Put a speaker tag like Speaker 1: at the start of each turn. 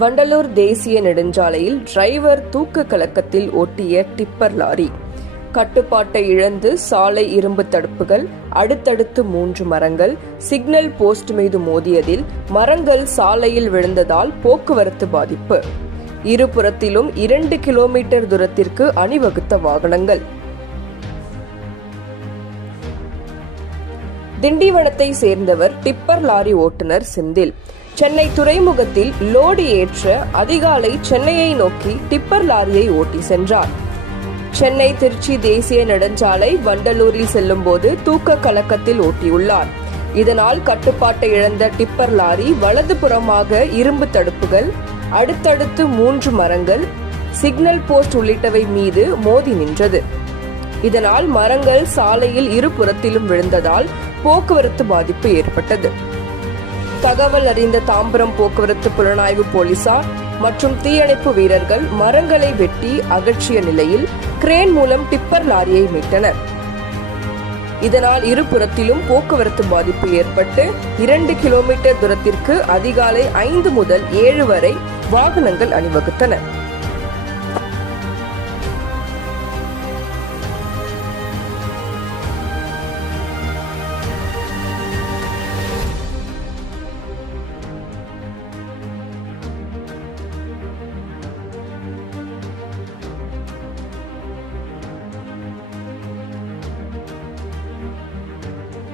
Speaker 1: வண்டலூர் தேசிய நெடுஞ்சாலையில் டிரைவர் தூக்க கலக்கத்தில் ஓட்டிய டிப்பர் லாரி. கட்டுப்பாட்டை இழந்து சாலை இரும்பு தடுப்புகள் அடுத்தடுத்து மூன்று மரங்கள் சிக்னல் போஸ்ட் மீது மோதியதில் மரங்கள் சாலையில் விழுந்ததால் போக்குவரத்து பாதிப்பு. இருபுறத்திலும் இரண்டு கிலோமீட்டர் தூரத்திற்கு அணிவகுத்த வாகனங்கள். திண்டிவனத்தை சேர்ந்தவர் டிப்பர் லாரி ஓட்டுநர் செந்தில். சென்னை துறைமுகத்தில் லோடு ஏற்ற அதிகாலை சென்னையை நோக்கி டிப்பர் லாரியை ஓட்டி சென்றார். சென்னை திருச்சி தேசிய நெடுஞ்சாலை வண்டலூரில் செல்லும்போது தூக்க கலக்கத்தில் ஓட்டியுள்ளார். இதனால் கட்டுப்பாட்டை இழந்த டிப்பர் லாரி வலதுபுறமாக இரும்பு தடுப்புகள் அடுத்தடுத்து மூன்று மரங்கள் சிக்னல் போஸ்ட் உள்ளிட்டவை மீது மோதி நின்றது. இதனால் மரங்கள் சாலையில் இருபுறத்திலும் விழுந்ததால் போக்குவரத்து பாதிப்பு ஏற்பட்டது. தகவல் அறிந்த தாம்பரம் போக்குவரத்து புலனாய்வு போலீசார் மற்றும் தீயணைப்பு வீரர்கள் மரங்களை வெட்டி அகற்றிய நிலையில் கிரேன் மூலம் டிப்பர் லாரியை மீட்டனர். இதனால் இருபுறத்திலும் போக்குவரத்து பாதிப்பு ஏற்பட்டு இரண்டு கிலோமீட்டர் தூரத்திற்கு அதிகாலை ஐந்து முதல் ஏழு வரை வாகனங்கள் அணிவகுத்தன.